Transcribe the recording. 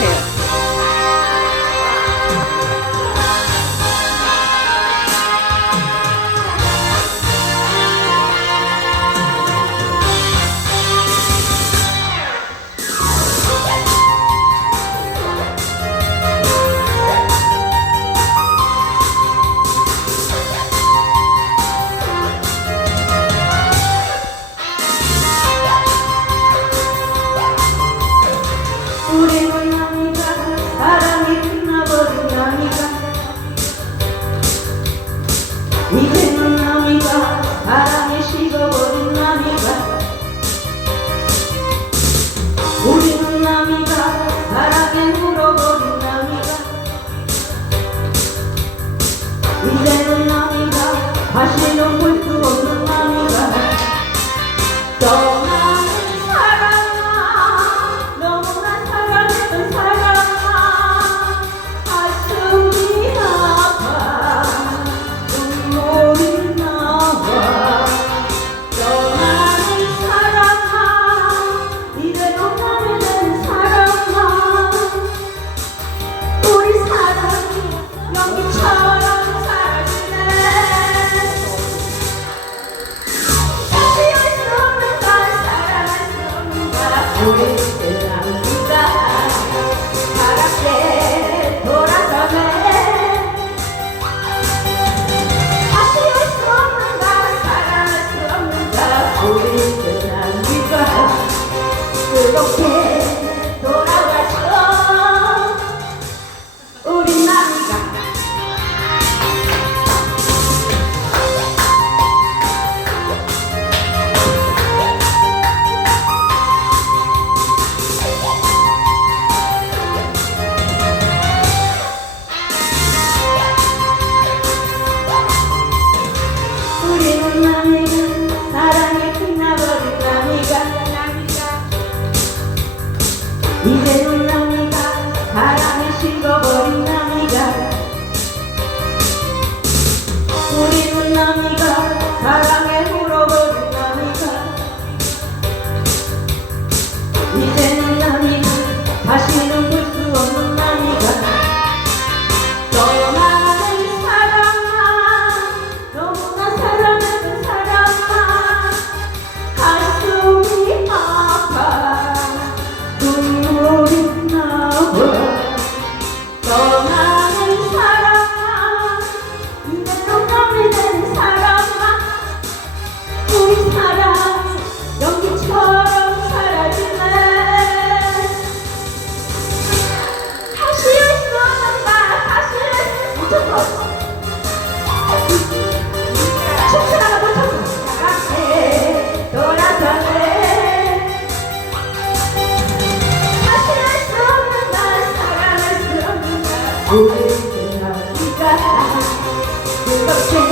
Yeah. 믿는 나미가 바람에 식어버린 나미가 우리는 나미가 바람에 물어버린 나미가 이제는 나미가 다시는 볼수 없는 나미가 amor. 你没有让。 그 우리 그날니까? 그렇게